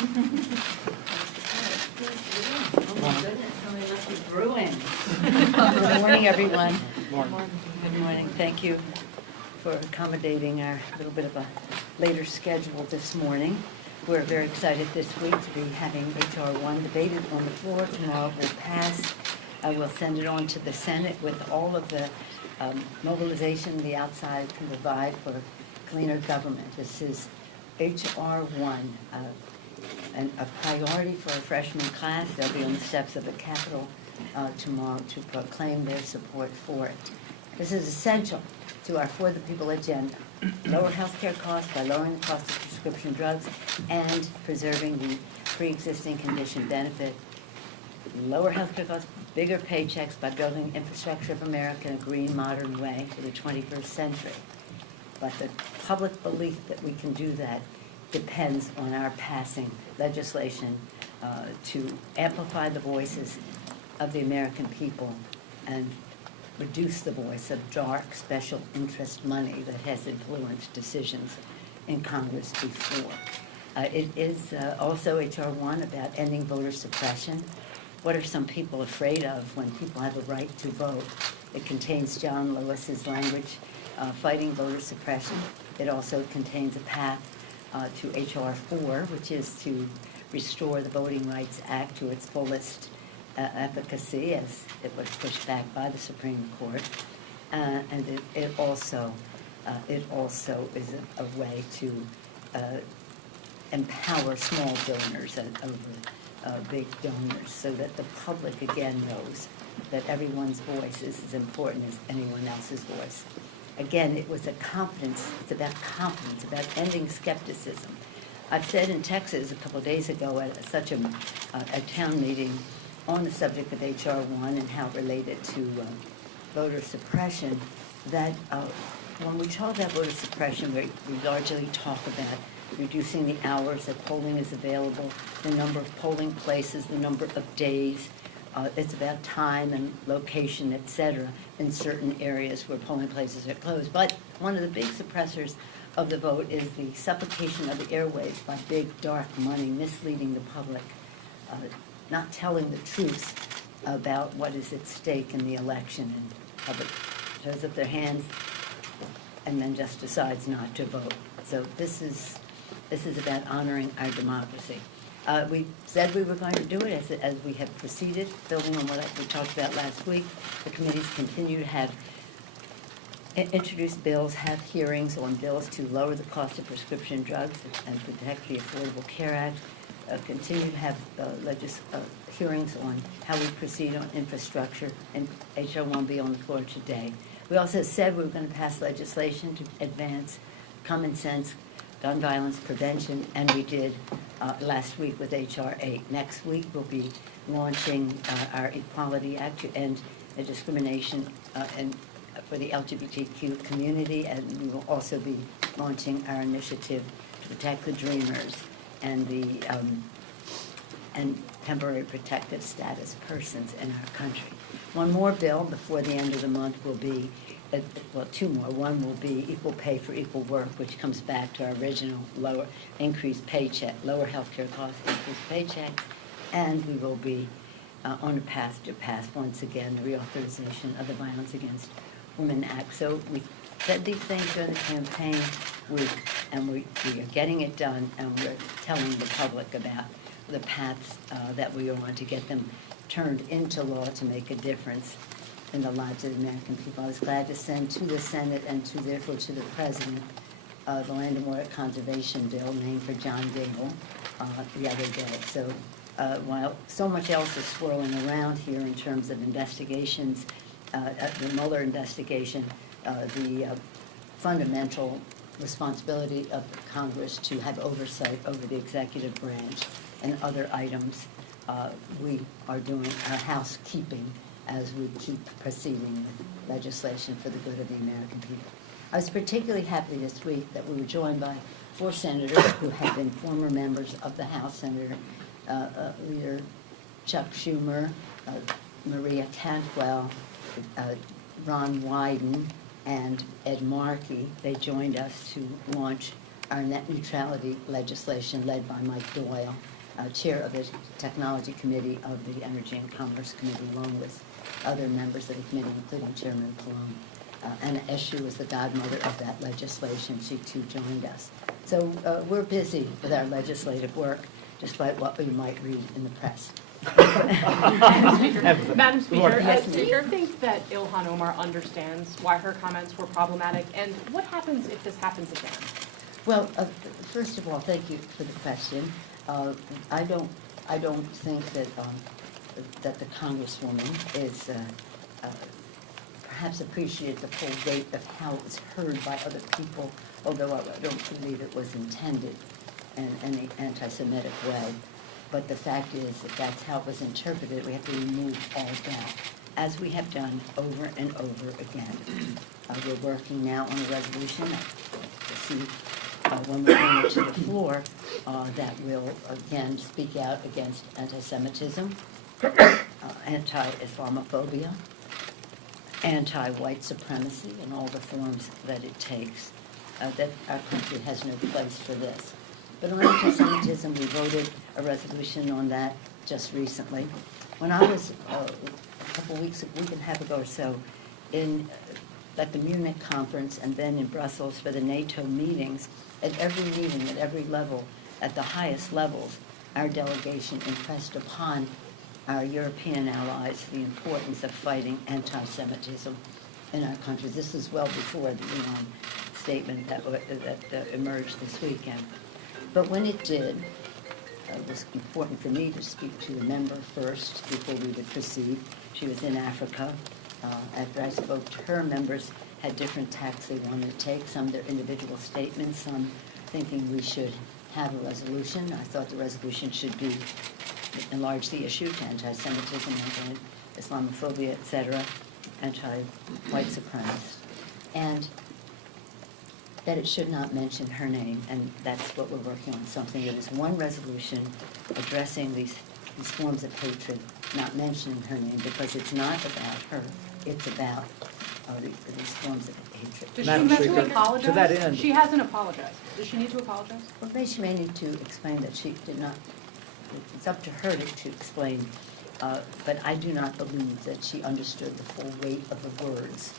Oh my goodness, somebody must be brewing. Good morning, everyone. Morning. Good morning. Thank you for accommodating our little bit of a later schedule this morning. We're very excited this week to be having HR 1 debated on the floor. Tomorrow it will pass. I will send it on to the Senate with all of the mobilization the outside can provide for cleaner government. This is HR 1, and a priority for a freshman class. They'll be on the steps of the Capitol tomorrow to proclaim their support for it. This is essential to our For the People agenda. Lower health care costs by lowering the cost of prescription drugs and preserving the pre-existing condition benefit. Lower health care costs, bigger paychecks by building infrastructure of America in a green, modern way for the 21st century. But the public belief that we can do that depends on our passing legislation to amplify the voices of the American people and reduce the voice of dark special interest money that has influenced decisions in Congress before. It is also HR 1 about ending voter suppression. What are some people afraid of when people have a right to vote? It contains John Lewis's language, fighting voter suppression. It also contains a path to HR 4, which is to restore the Voting Rights Act to its fullest efficacy, as it was pushed back by the Supreme Court. And it also is a way to empower small donors over big donors, so that the public again knows that everyone's voice is as important as anyone else's voice. Again, it was it's about confidence, about ending skepticism. I've said in Texas a couple of days ago at such a town meeting on the subject of HR 1 and how it related to voter suppression, that when we talk about voter suppression, we largely talk about reducing the hours that polling is available, the number of polling places, the number of days. It's about time and location, et cetera, in certain areas where polling places are closed. But one of the big suppressors of the vote is the suffocation of the airwaves by big, dark money, misleading the public, not telling the truth about what is at stake in the election, and public shows up their hands and then just decides not to vote. So this is about honoring our democracy. We said we were going to do it as we have proceeded, building on what we talked about last week. The committees continue to have introduced bills, have hearings on bills to lower the cost of prescription drugs and protect the Affordable Care Act. Continue to have hearings on how we proceed on infrastructure, and HR 1 be on the floor today. We also said we were going to pass legislation to advance common sense gun violence prevention, and we did last week with HR 8. Next week we'll be launching our Equality Act to end discrimination for the LGBTQ community, and we will also be launching our initiative to protect the Dreamers and the and temporary protective status persons in our country. One more bill before the end of the month will be, well, two more. One will be equal pay for equal work, which comes back to our original lower increased paycheck, lower health care costs, increased paychecks, and we will be on a path to pass once again the reauthorization of the Violence Against Women Act. So we said these things during the campaign and we are getting it done, and we're telling the public about the paths that we are on to get them turned into law to make a difference in the lives of the American people. I was glad to send to the Senate and therefore to the President the Land and Water Conservation Bill named for John Dingell the other day. So while so much else is swirling around here in terms of investigations, the Mueller investigation, the fundamental responsibility of Congress to have oversight over the executive branch and other items, we are doing our housekeeping as we keep proceeding with legislation for the good of the American people. I was particularly happy this week that we were joined by 4 senators who have been former members of the House. Senator Leader Chuck Schumer, Maria Cantwell, Ron Wyden, and Ed Markey. They joined us to launch our net neutrality legislation led by Mike Doyle, chair of the Technology Committee of the Energy and Commerce Committee, along with other members of the committee, including Chairman Palone. Anna Eshoo was the godmother of that legislation. She too joined us. So we're busy with our legislative work, despite what we might read in the press. Madam Speaker, Yes, do you think that Ilhan Omar understands why her comments were problematic, and what happens if this happens again? Well, first of all, thank you for the question. I don't think that that the Congresswoman is perhaps appreciate the full weight of how it was heard by other people, although I don't believe it was intended in any anti-Semitic way. But the fact is that that's how it was interpreted. We have to remove all doubt, as we have done over and over again. We're working now on a resolution to see when we bring it to the floor that will, again, speak out against anti-Semitism, anti-Islamophobia, anti-white supremacy in all the forms that it takes, that our country has no place for this. But on anti-Semitism, we voted a resolution on that just recently. When I was a week and a half ago or so at the Munich conference and then in Brussels for the NATO meetings, at every meeting, at every level, at the highest levels, our delegation impressed upon our European allies the importance of fighting anti-Semitism in our country. This is well before the Iran statement that emerged this weekend. But when it did, it was important for me to speak to the member first before we would proceed. She was in Africa. After I spoke to her, members had different tacks they wanted to take, some their individual statements, some thinking we should have a resolution. I thought the resolution should be enlarge the issue to anti-Semitism, anti-Islamophobia, etc., anti-white supremacists, and that it should not mention her name, and that's what we're working on, something that is one resolution addressing these forms of hatred, not mentioning her name, because it's not about her, it's about these forms of hatred. Does Madam she need Speaker, to apologize? to that end- She hasn't apologized. Does she need to apologize? Well, maybe she may need to explain that she did not, it's up to her to explain, but I do not believe that she understood the full weight of the words.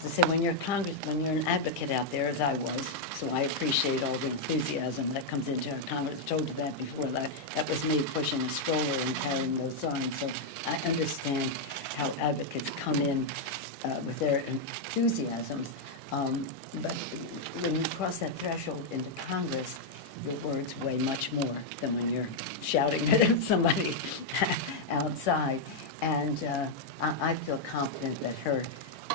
As I say, when you're an advocate out there, as I was, so I appreciate all the enthusiasm that comes into our Congress. I told you that before, that was me pushing a stroller and carrying those signs, so I understand how advocates come in with their enthusiasms. But when you cross that threshold into Congress, your words weigh much more than when you're shouting at somebody outside. And I feel confident that her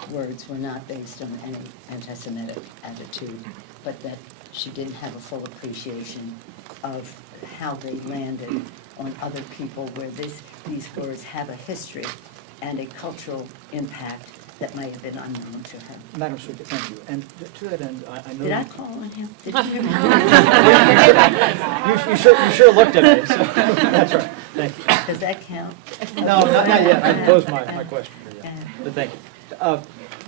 words were not based on any anti-Semitic attitude, but that she didn't have a full appreciation of how they landed on other people, where these words have a history and a cultural impact that may have been unknown to her. Madam Speaker, thank you. And to that end, I know... Did I call on him? Did you sure looked at me, so that's right. Thank you. Does that count? No, not yet. I posed my question for you. But thank you.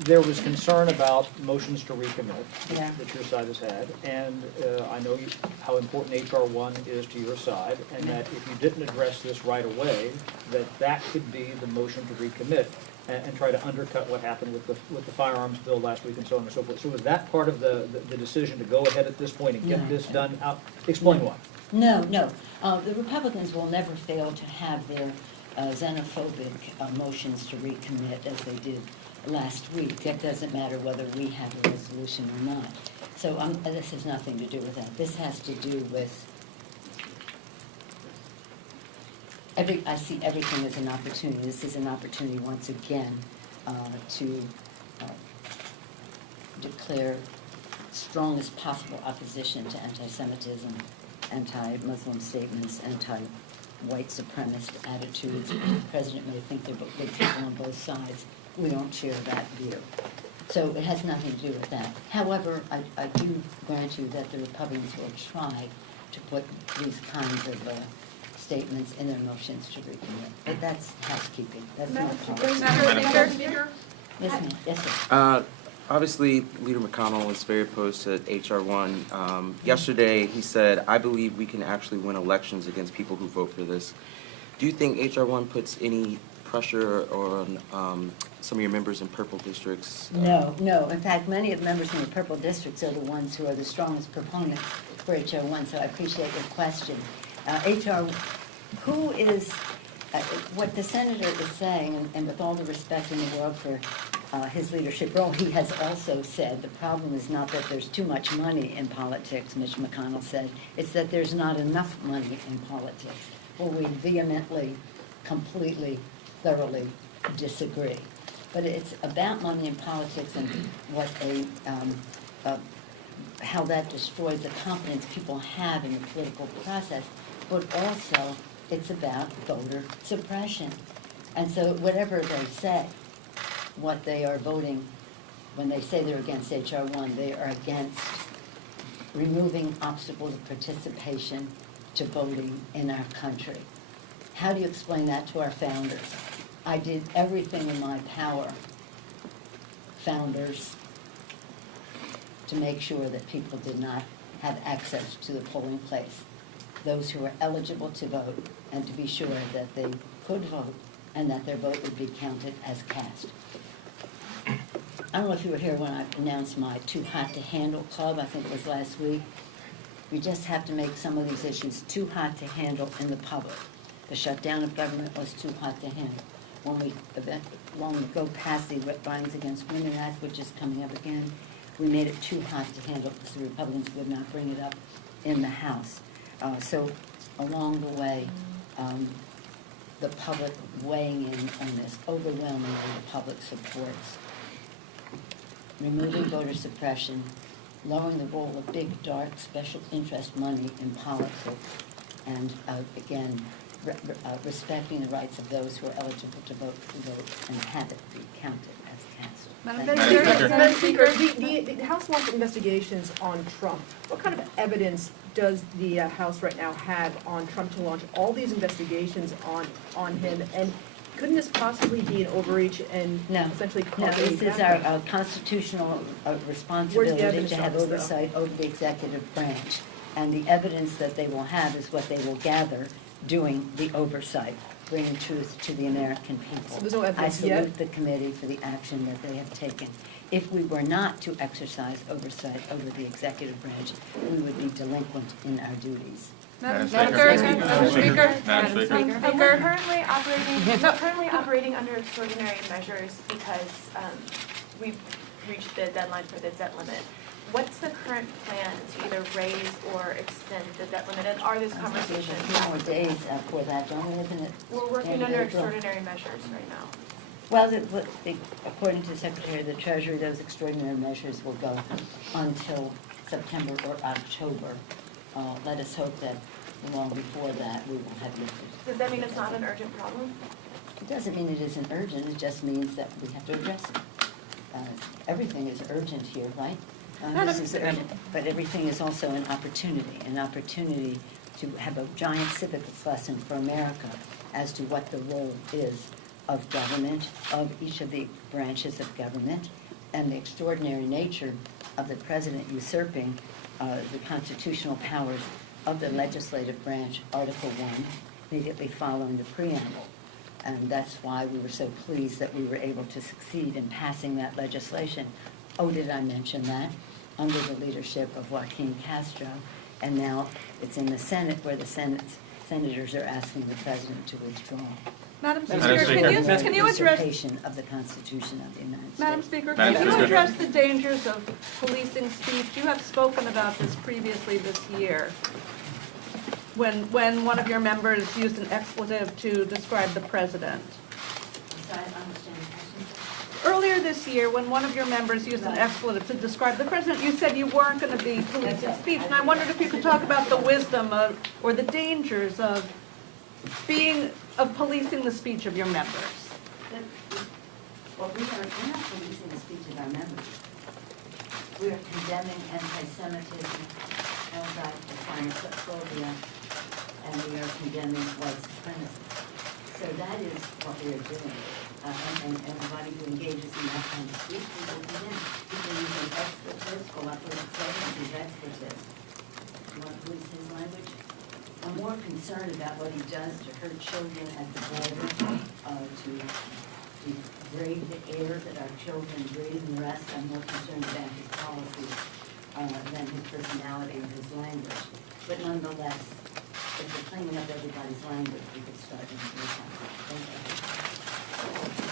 There was concern about motions to recommit Yeah. that your side has had, and I know how important H.R. 1 is to your side, and that if you didn't address this right away, that could be the motion to recommit and try to undercut what happened with the firearms bill last week and so on and so forth. So was that part of the decision to go ahead at this point and get No. this done out? Explain why. No. The Republicans will never fail to have their xenophobic motions to recommit, as they did last week. It doesn't matter whether we have a resolution or not. So this has nothing to do with that. This has to do with I see everything as an opportunity. This is an opportunity once again to declare strongest possible opposition to anti-Semitism, anti-Muslim statements, anti-white supremacist attitudes. The president may think they're big people on both sides. We don't share that view. So it has nothing to do with that. However, I do grant you that the Republicans will try to put these kinds of statements in their motions to recommit. But that's housekeeping. That's not policy. Madam Speaker? Yes, ma'am. Yes, sir. obviously, Leader McConnell is very opposed to H.R. 1. Yesterday, he said, "I believe we can actually win elections against people who vote for this." Do you think H.R. 1 puts any pressure on some of your members in purple districts? No, no. In fact, many of the members in the purple districts are the ones who are the strongest proponents for H.R. 1, so I appreciate your question. H.R. Who is, what the senator is saying, and with all the respect in the world for his leadership role, he has also said the problem is not that there's too much money in politics, Mitch McConnell said, it's that there's not enough money in politics. Well, we vehemently, completely, thoroughly disagree. But it's about money in politics and what how that destroys the confidence people have in the political process, but also it's about voter suppression. And so whatever they say, what they are voting, when they say they're against H.R. 1, they are against removing obstacles of participation to voting in our country. How do you explain that to our founders? I did everything in my power, founders, to make sure that people did not have access to the polling place, those who were eligible to vote, and to be sure that they could vote and that their vote would be counted as cast. I don't know if you were here when I announced my Too Hot to Handle Club, I think it was last week. We just have to make some of these issues too hot to handle in the public. The shutdown of government was too hot to handle. When we go past the Violence Against Women Act, which is coming up again, we made it too hot to handle because the Republicans would not bring it up in the House. So along the way, the public weighing in on this, overwhelmingly the public supports removing voter suppression, lowering the role of big, dark, special interest money in politics, and again, respecting the rights of those who are eligible to vote, and have it be counted as cast. Madam Speaker, the House launched investigations on Trump. What kind of evidence does the House right now have on Trump to launch all these investigations on him? And couldn't this possibly be an overreach and essentially No, cause this is our constitutional responsibility to have on this, though? oversight over the executive branch. And the evidence that they will have is what they will gather doing the oversight, bringing truth to the American people. So there's no evidence I yet? salute the committee for the action that they have taken. If we were not to exercise oversight over the executive branch, we would be delinquent in our duties. Madam Speaker. Speaker. Madam Speaker. Madam Speaker. We're currently operating under extraordinary measures because we've reached the deadline for the debt limit. What's the current plan to either raise or extend the debt limit? And are these conversations? A few more days for that, don't we, isn't it? We're working End of under April? extraordinary measures right now. Well, according to the Secretary of the Treasury, those extraordinary measures will go until September or October. Let us hope that long before that, we will have lifted. Does that mean it's not an urgent problem? It doesn't mean it isn't urgent, it just means that we have to address it. Everything is urgent here, right? This is urgent, but everything is also an opportunity to have a giant civics lesson for America as to what the role is of government, of each of the branches of government, and the extraordinary nature of the president usurping the constitutional powers of the legislative branch, Article 1, immediately following the preamble. And that's why we were so pleased that we were able to succeed in passing that legislation. Oh, did I mention that? Under the leadership of Joaquin Castro. And now it's in the Senate where the senators are asking the president to withdraw. Madam Madam Speaker, Speaker. can you address, Usurpation of the Constitution of the United States. Madam Speaker, Madam can you Speaker. address the dangers of policing speech? You have spoken about this previously this year, when one of your members used an expletive to describe the president. So I understand the question. Earlier this year, when one of your members used an expletive to describe the president, you said you weren't going to be policing speech. And I wondered if you could talk about the wisdom of, or the dangers of policing the speech of your members. Well, we're not policing the speech of our members. We are condemning anti-Semitism, anti-Islamophobia, and we are condemning white supremacy. So that is what we are doing. and everybody who engages in that kind of speech will be in. People using expletives, go up with these expletives. You want to lose his language? I'm more concerned about what he does to hurt children at the border, to degrade the air that our children breathe and the rest. I'm more concerned about his policies than his personality or his language. But nonetheless, if we're cleaning up everybody's language, we could start in the time. Thank you.